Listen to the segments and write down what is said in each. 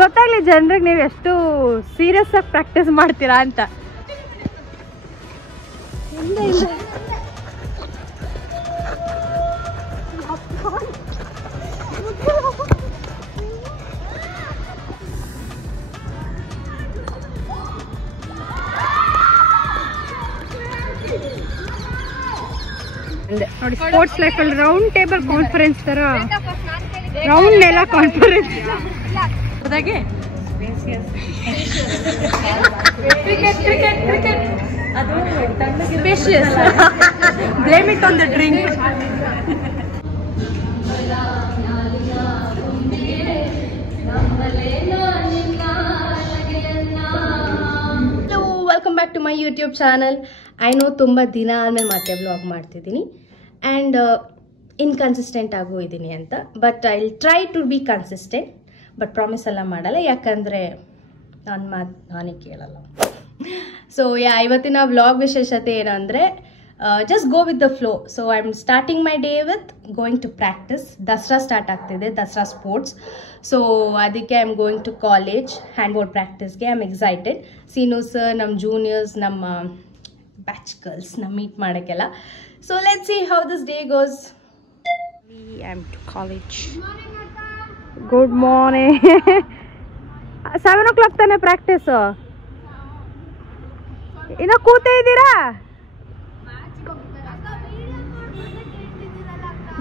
ಗೊತ್ತಾಗ್ಲಿ ಜನರಿಗೆ ನೀವು ಎಷ್ಟು ಸೀರಿಯಸ್ ಆಗಿ ಪ್ರಾಕ್ಟೀಸ್ ಮಾಡ್ತೀರಾ ಅಂತ. ನೋಡಿ ಸ್ಪೋರ್ಟ್ಸ್ ಲೈಫ್ ಅಲ್ಲಿ ರೌಂಡ್ ಟೇಬಲ್ ಕಾನ್ಫರೆನ್ಸ್ ತರ ರೌಂಡ್ ಎಲ್ಲ conference blame it on the drink. Welcome back to my YouTube channel. I know ತುಂಬ ದಿನ ಆದಮೇಲೆ ಮತ್ತೆ ವ್ಲಾಗ್ ಮಾಡ್ತಿದ್ದೀನಿ ಆ್ಯಂಡ್ ಇನ್ಕನ್ಸಿಸ್ಟೆಂಟ್ ಆಗೂ ಇದ್ದೀನಿ ಅಂತ. But I will try to be consistent. But promise ಎಲ್ಲ ಮಾಡಲ್ಲ, ಯಾಕಂದರೆ ನನ್ನ ಮಾತು ನಾನೇ ಕೇಳಲ್ಲ. ಸೊ ಇವತ್ತಿನ ವ್ಲಾಗ್ ವಿಶೇಷತೆ ಏನಂದರೆ just go with the flow. So I am starting my day with going to practice. Dasara start ಆಗ್ತಿದೆ, ದಸರಾ ಸ್ಪೋರ್ಟ್ಸ್. ಸೊ ಅದಕ್ಕೆ I am going to college handball ಪ್ರಾಕ್ಟೀಸ್ಗೆ. I am excited. Seenu sir, ನಮ್ಮ ಜೂನಿಯರ್ಸ್, ನಮ್ಮ batch ಗರ್ಲ್ಸ್ನ meet ಮಾಡೋಕ್ಕೆಲ್ಲ. So let's see how this day goes. I am to college. Good morning. 7 o'clock ತಾನೆ practice. ಇನ್ನೂ ಕೂತೇ ಇದ್ದೀರಾ?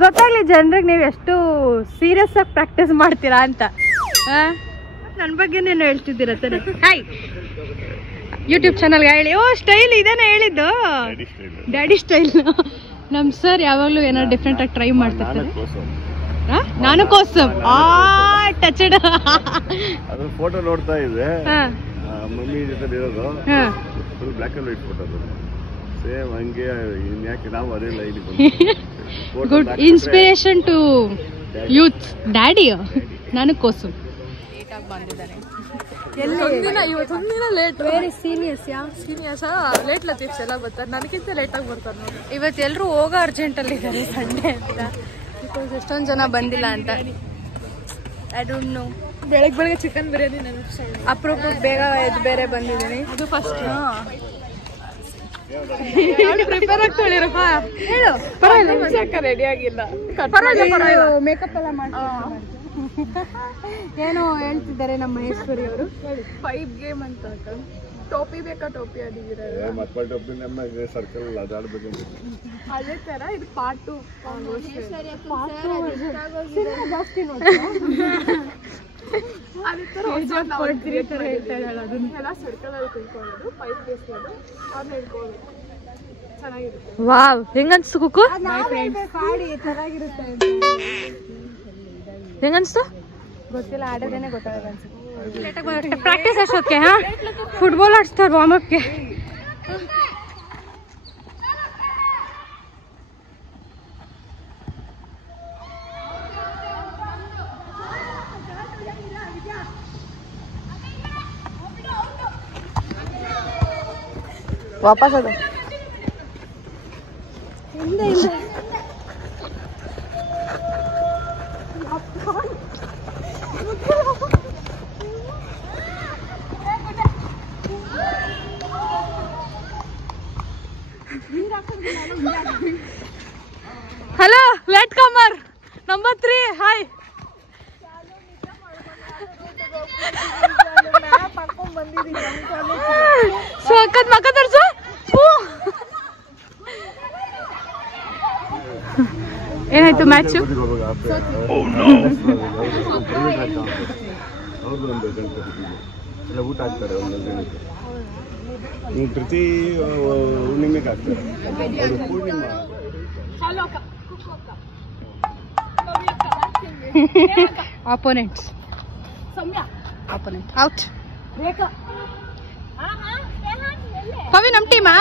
ಗೊತ್ತಾಗ್ಲಿ ಜನರಿಗೆ ನೀವು ಎಷ್ಟು ಸೀರಿಯಸ್ ಆಗಿ ಪ್ರಾಕ್ಟೀಸ್ ಮಾಡ್ತೀರಾ ಅಂತ. ನನ್ನ ಬಗ್ಗೆನೇನು ಹೇಳ್ತಿದ್ದೀರ ತಾನೆ? ಹಾಯ್, ಯೂಟ್ಯೂಬ್ ಚಾನಲ್ಗೆ ಹೇಳಿ. ಓ ಸ್ಟೈಲ್ ಇದೇನೆ ಹೇಳಿದ್ದು, ಡ್ಯಾಡಿ ಸ್ಟೈಲ್. ನಮ್ಮ ಸರ್ ಯಾವಾಗಲೂ ಏನಾದ್ರು ಡಿಫ್ರೆಂಟ್ ಆಗಿ ಟ್ರೈ ಮಾಡ್ತಿರ್ತಾರೆ. ನಾನು ಕೋಸಮ್ ಟಚಡ್ ಅದು ಫೋಟೋ ನೋಡ್ತಾ ಇದ್ದೆ, ಮಮ್ಮಿ ಜೊತೆ ಇರೋದು full black and white photo. Same ಹಂಗೆ ಇನ್ಯಾಕೆ ನಾವು ಅದೇ line. Good inspiration to youth. Daddy ನಾನು ಕೋಸಮ್. ಲೇಟಾಗಿ ಬಂದಿದ್ದಾನೆ. ಇವತ್ತೊಂದಿನ late. Very seniors late Latifs ಎಲ್ಲ ಬರ್ತಾರೆ, ನನಗಿಂತ ಲೇಟಾಗಿ ಬರ್ತಾರೆ ನೋಡಿ. ಇವತ್ತು ಎಲ್ಲರೂ ಹೋಗೋ ಅರ್ಜೆಂಟಲ್ಲಿ ಇದ್ದಾರೆ ಸಂಡೇ ಅಂತ. ಬಿಕಾಸ್ ಎಷ್ಟೊಂದು ಜನ ಬಂದಿಲ್ಲ ಅಂತ. I don't know. ಬೆಳಗ್ಗೆ ಚಿಕನ್ ಬಿರಿಯಾನಿ ಅಪ್ರೂಪಕ್ಕೆ ಬೇಗ ಬೇರೆ ಬಂದಿದ್ದೀನಿ. ಅದು ಫಸ್ಟ್ ಪ್ರಿಪೇರ್ ಆಗ್ತೊಳಿರ. ಹೇಳು. ರೆಡಿ ಆಗಿಲ್ಲ, ಮೇಕಪ್ ಎಲ್ಲ ಮಾಡಿ ಏನೋ ಹೇಳ್ತಿದ್ದಾರೆ ನಮ್ಮ ಮಹೇಶ್ವರಿ ಅವರು. 5 ಗೇಮ್ ಅಂತ. ಟೋಪಿ ಬೇಕಾ? ಟೋಪಿ ಅದಿದ್ದೀರ ಸರ್ಕಲ್ ಅದಾಡ್ಬೇಕು. ಅದೇ ತರ ಇದು ಪಾರ್ಟ್ 2. ಜಾಸ್ತಿ ನೋಡಿ ಅದೇ ತರ ಹೇಳ್ತಾ ಇದ್ದಾಳೆ. ಅದನ್ನೆಲ್ಲ ಸರ್ಕಲ್ ಅಲ್ಲಿ ತಿಳ್ಕೊಳ್ಳೋದು 5 ಡೇಸ್ ಅವ್ರು ಹೇಳ್ಕೊಳ್ಳೋದು. ಚೆನ್ನಾಗಿರುತ್ತೆ. ವಾವ್, ಹೆಂಗನ್ಸ್ತು ಕುಕ್ಕು? ಹೆಂಗನ್ಸ್ತು ಗೊತ್ತಿಲ್ಲ, ಆಡೋದೇನೆ ಗೊತ್ತಾಗಲ್ಲ ಅನ್ಸುತ್ತೆ. ಪ್ರಾಕ್ಟೀಸ್ ಅಷ್ಟೊತ್ತಿಗೆ ಫುಟ್ಬಾಲ್ ಆಡಿಸ್ತಾರೆ ವಾರ್ಮ್ ಅಪ್ಗೆ. ವಾಪಸ್ ಅದು ಹಿಂದೆ ಇಲ್ಲ. Hello, latecomer number 3. Hi. ಸೋಕತ್ ಮಕ್ಕ ತರ್ಸು. ಏನಾಯ್ತು ಮ್ಯಾಚು? ಊಟ ಹಾಕ್ತಾರೆ ಪ್ರತಿ ಹುಣ್ಣಿಮೆಗೆ ಹಾಕ್ತಾರೆ. Poornima opponents. Opponent out. Pavi ನಮ್ಮ ಟೀಮಾ?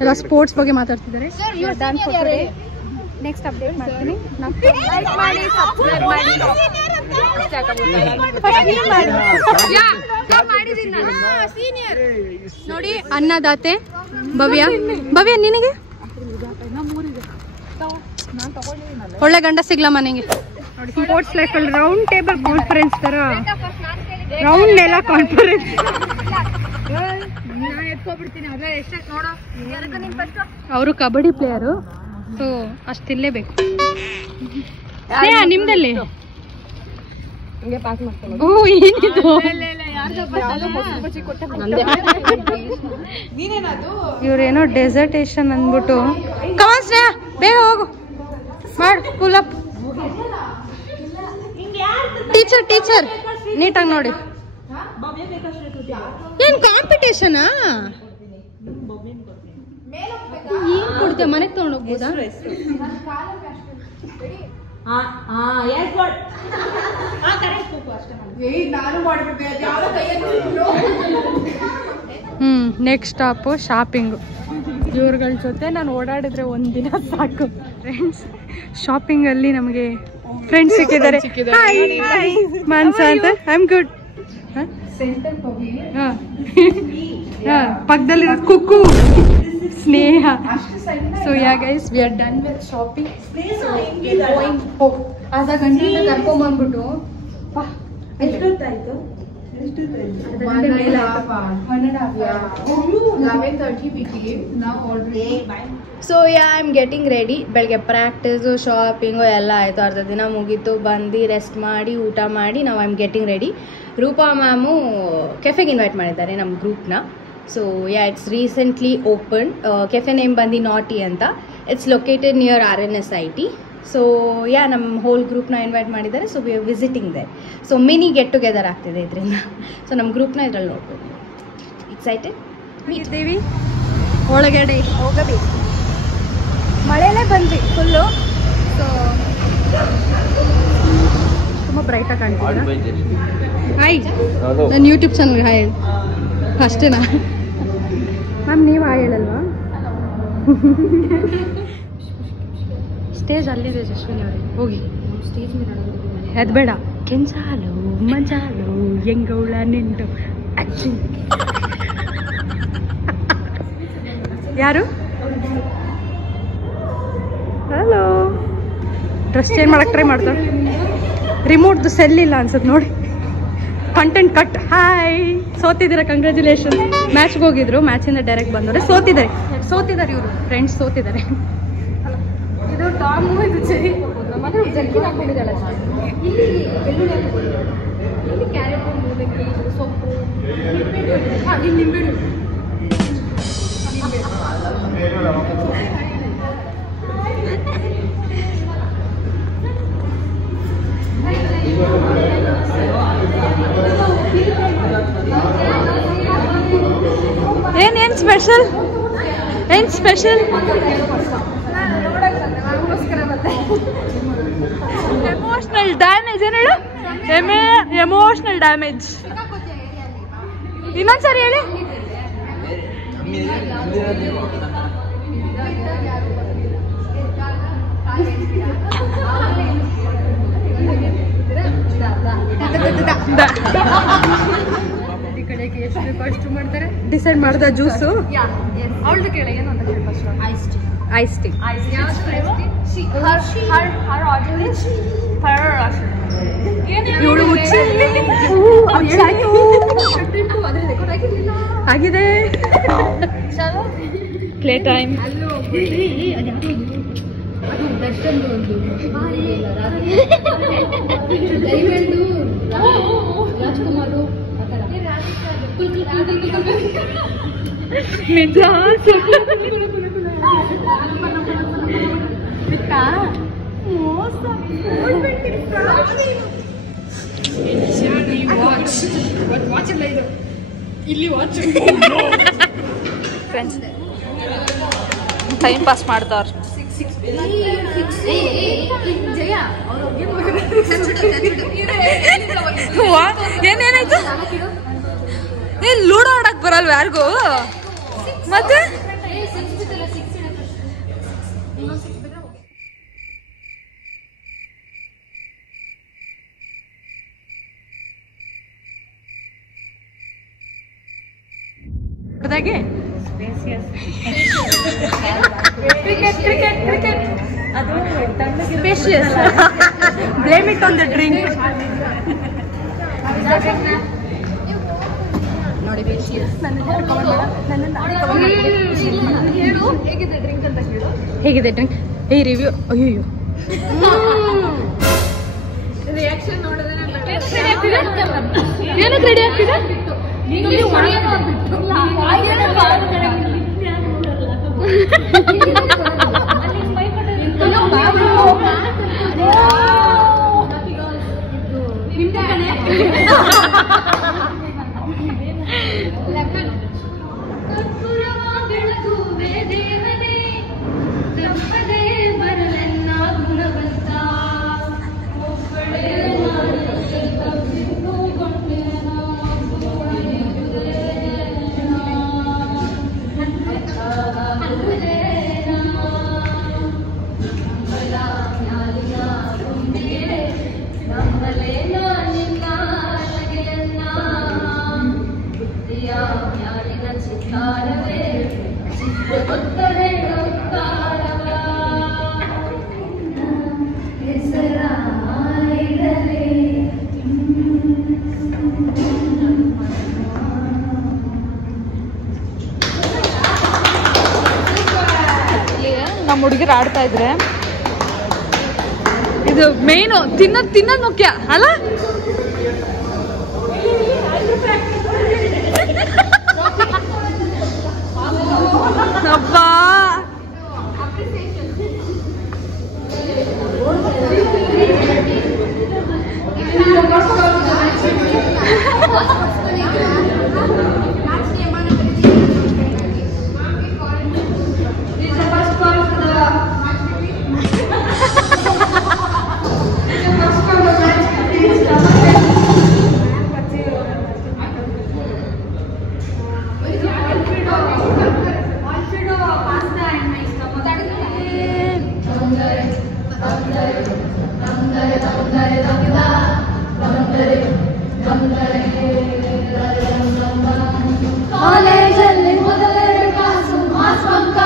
ಎಲ್ಲ ಸ್ಪೋರ್ಟ್ಸ್ ಬಗ್ಗೆ ಮಾತಾಡ್ತಿದ್ದಾರೆ. ನೆಕ್ಸ್ಟ್ ಅಪ್ಡೇಟ್ ಮಾಡ್ತೀನಿ. ನೋಡಿ ಅನ್ನದಾತೆ ಭವ್ಯ. ಭವ್ಯ ನಿನಗೆ ಒಳ್ಳೆ ಗಂಡ ಸಿಗ್ಲ ಮನೆಗೆ. ನೋಡಿ ಸ್ಪೋರ್ಟ್ಸ್ ಲೈಫ್ ಅಲ್ಲಿ ರೌಂಡ್ ಟೇಬಲ್ ಕಾನ್ಫರೆನ್ಸ್ ತರ ರೌಂಡ್ ಎಲ್ಲ ಕಾನ್ಫರೆನ್ಸ್. ಅವರು ಕಬಡ್ಡಿ ಪ್ಲೇಯರು, ಸೊ ಅಷ್ಟಿರ್ಲೇಬೇಕು. ನಿಮ್ದಲ್ಲಿ ಇವ್ರೇನೋ ಡೆಸರ್ಟೇಷನ್ ಅಂದ್ಬಿಟ್ಟು ಕಮಾನ್ ಸ್ನೇಹ ಬೇಗ ಹೋಗು ಮಾಡು ಫುಲ್ ಅಪ್. ಟೀಚರ್ ನೀಟಾಗಿ ನೋಡಿ. ಏನ್ ಕಾಂಪಿಟೇಷನಾ? ಏನ್ ಕೊಡ್ತೀಯ ಮನೆಗೆ ತಗೊಂಡೋಗ್ಬೋದಾ? Next stop shopping. ಇವ್ರಗಳ ಜೊತೆ ನಾನು ಓಡಾಡಿದ್ರೆ ಒಂದಿನ ಸಾಕು ಫ್ರೆಂಡ್ಸ್. ಶಾಪಿಂಗ್ ಅಲ್ಲಿ ನಮಗೆ ಫ್ರೆಂಡ್ಸ್ ಸಿಕ್ಕಿದ್ದಾರೆ. ಮಾನ್ಸ ಅಂತ. I am good. ಪಕ್ಕದಲ್ಲಿರೋದು Kukku Sneha. So ya guys, we are done with shopping. ಅರ್ಧ ಗಂಟೆಯಿಂದ ಕರ್ಕೊಂಡ್ಬಂದ್ಬಿಟ್ಟು so ya I am getting ready. ಬೆಳಗ್ಗೆ ಪ್ರಾಕ್ಟೀಸು ಶಾಪಿಂಗು ಎಲ್ಲ ಆಯಿತು. ಅರ್ಧ ದಿನ ಮುಗೀತು. ಬಂದು ರೆಸ್ಟ್ ಮಾಡಿ ಊಟ ಮಾಡಿ ನಾವು I am getting ready. Roopa ma'am ಕೆಫೆಗೆ ಇನ್ವೈಟ್ ಮಾಡಿದ್ದಾರೆ ನಮ್ಮ ಗ್ರೂಪ್ನ. So ya it's recently open. Cafe name ಬಂದು ನಾಟಿ ಅಂತ. It's located near RNSIT. So ya ನಮ್ಮ ಹೋಲ್ ಗ್ರೂಪ್ನ ಇನ್ವೈಟ್ ಮಾಡಿದ್ದಾರೆ. So we are visiting there. So mini get together ಆಗ್ತಿದೆ ಇದರಿಂದ. ಸೊ ನಮ್ಮ ಗ್ರೂಪ್ನ ಇದರಲ್ಲಿ ನೋಡ್ಬೋದು. ಎಕ್ಸೈಟೆಡ್ ಇದ್ದೀವಿ. ಒಳಗಡೆ ಹೋಗಬೇಕು. ಮಳೆಯಲ್ಲೇ ಬಂದ್ವಿ ಫುಲ್ಲು. ಸೊ ತುಂಬ ಬ್ರೈಟಾಗಿ ಕಾಣ್ತಿದ್ದೀರಾ? ಹಾಯ್, ನನ್ನ ಯೂಟ್ಯೂಬ್ ಚಾನಲ್ಗೆ ಹಾಯ್ ಹೇಳಿ. ಅಷ್ಟೇನಾ ಮ್ಯಾಮ್? ನೀವು ಹಾಯ್ ಹೇಳಲ್ವಾ? ಸ್ಟೇಜ್ ಅಲ್ಲಿದೆ ಜಶ್ವಿನಿ ಅವ್ರಿಗೆ. ಹೋಗಿ ಸ್ಟೇಜ್ ಮೇಲೆ ಅದು ಬೇಡ. ಕೆಂಚಾಲು ಮಂಚಾಲು ಎಂಗೌಳ ನಿಂಟು ಅಚ್ಚಿ. ಯಾರು? ಹಲೋ. ಡ್ರೆಸ್ ಚೇಂಜ್ ಮಾಡಕ್ಕೆ ಟ್ರೈ ಮಾಡ್ತಾರೆ. ರಿಮೋಟ್ದು ಸೆಲ್ ಇಲ್ಲ ಅನ್ಸುತ್ತೆ ನೋಡಿ. Content cut. ಹಾಯ್, ಸೋತಿದ್ದೀರಾ? ಕಂಗ್ರ್ಯಾಚುಲೇಷನ್. ಮ್ಯಾಚ್ಗೆ ಹೋಗಿದ್ರು, ಮ್ಯಾಚಿಂದ ಡೈರೆಕ್ಟ್ ಬಂದವ್ರೆ. ಸೋತಿದ್ದಾರೆ ಇವರು ಫ್ರೆಂಡ್ಸ್ ಸೋತಿದ್ದಾರೆ. ಇದು ಟಾಮು, ಇದು ಚೆರಿ. ನಮ್ಮನೆ ಜರ್ಕಿನ್ ಹಾಕೊಂಡಿದ್ದಾಳೆ. ಇಲ್ಲಿ ಬೆಳ್ಳುಳ್ಳಿ ಹಾಕೊಂಡಿದ್ದಾಳೆ. ಇಲ್ಲಿ ಕ್ಯಾರೆಟ್, ಮೂಲಂಗಿ, ಸೊಪ್ಪು, ಇಲ್ಲಿ ನಿಂಬೆಹಣ್ಣು. ಏನೇನು ಸ್ಪೆಷಲ್? ಏನ್ ಸ್ಪೆಷಲ್? ಎಮೋಷನಲ್ ಡ್ಯಾಮೇಜ್ ಏನ್ ಹೇಳು? Emotional damage. ಇನ್ನೊಂದ್ಸರಿ ಹೇಳಿ. ಡಿಸೈಡ್ ಮಾಡ್ದ ಜ್ಯೂಸು ಅವಳ್ದು ಕೇಳಿ ಏನು ಅಂತ ಹೇಳಿ ಫಸ್ಟ್. Ice tea. ಇವಳು ಆಗಿದೆ. Play time. ನಿಜ ಫ್ರೆಂಡ್ಸ್ ಟೈಮ್ ಪಾಸ್ ಮಾಡ್ದವ್ರು. ಏನೇನಾಯ್ತು? ಏನ್ ಲೂಡೋ ಆಡಕ್ ಬರಲ್ವ ಯಾರಿಗೂ? ಮತ್ತೆ spacious. Blame it on the drink. ಹೇಗಿದೆ ಡ್ರಿಂಕ್? ಈ ರಿವ್ಯೂ. ಅಯ್ಯೋ ಏನಕ್ಕೆ ರೆಡಿ ಆಗ್ತಿದೆ? ನಮ್ಮ ಹುಡುಗಿರು ಆಡ್ತಾ ಇದ್ರೆ ಇದು ಮೇನು. ತಿನ್ನೋದು ಮುಖ್ಯ ಅಲ್ಲ? ಅಬ್ಬಾ ಸ್ವಲ್ಪ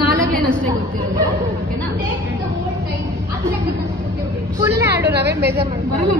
4 ಲೈನ್ ಅಷ್ಟೇ ಗೊತ್ತಿರೋದು. ಫುಲ್ ಆಡು ನಾವೇನು ಬೇಜಾರು ಮಾಡ್ತೀವಿ.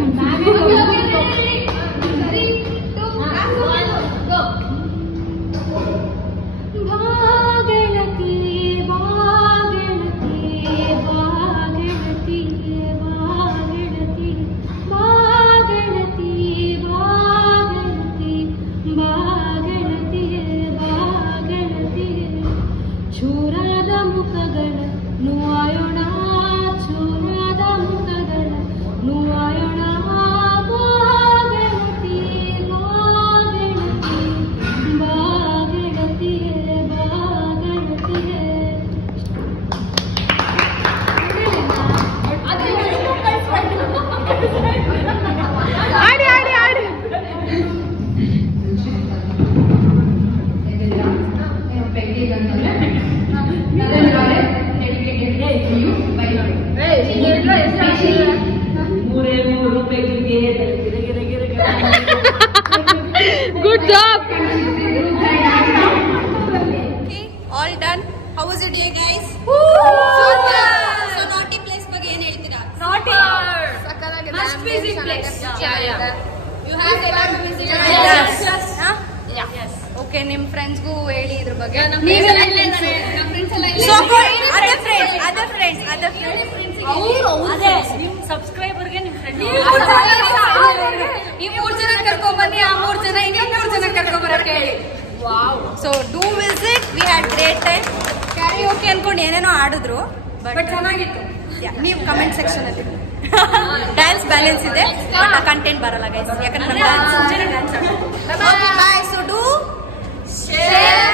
Good job. All done. How was it day guys? So ನಾಟಿ ಪ್ಲೇಸ್ ಬಗ್ಗೆ ಏನು ಹೇಳ್ತೀರಾ? ನಾಟಿ must visit place. You have to visit. Okay, ನಿಮ್ಮ ಫ್ರೆಂಡ್ಸ್ಗೂ ಹೇಳಿ ಇದ್ರ ಬಗ್ಗೆ. ಸಬ್ಸ್ಕ್ರೈಬರ್ಗೆ ನಿಮ್ಮ ಫ್ರೆಂಡ್ ಈ 3 ಜನ ಕರ್ಕೊಂಡ್ಬನ್ನಿ, ಆ 3 ಜನ ಇನ್ನೊಂದು 3 ಜನ ಕರ್ಕೊಂಡ್ಬರಕ್ಕೆ ಹೇಳಿ. So do visit. We had great time. Carry okay ಅನ್ಕೊಂಡು ಏನೇನೋ ಆಡಿದ್ರು, ಬಟ್ ಚೆನ್ನಾಗಿತ್ತು. ನೀವು ಕಮೆಂಟ್ ಸೆಕ್ಷನ್ ಅಲ್ಲಿ ಡ್ಯಾನ್ಸ್ ಬ್ಯಾಲೆನ್ಸ್ ಇದೆ, ಬಟ್ ಕಂಟೆಂಟ್ ಬರಲ್ಲ ಗೈಸ್, ಯಾಕಂದ್ರೆ ಬಾಯ್. So do share.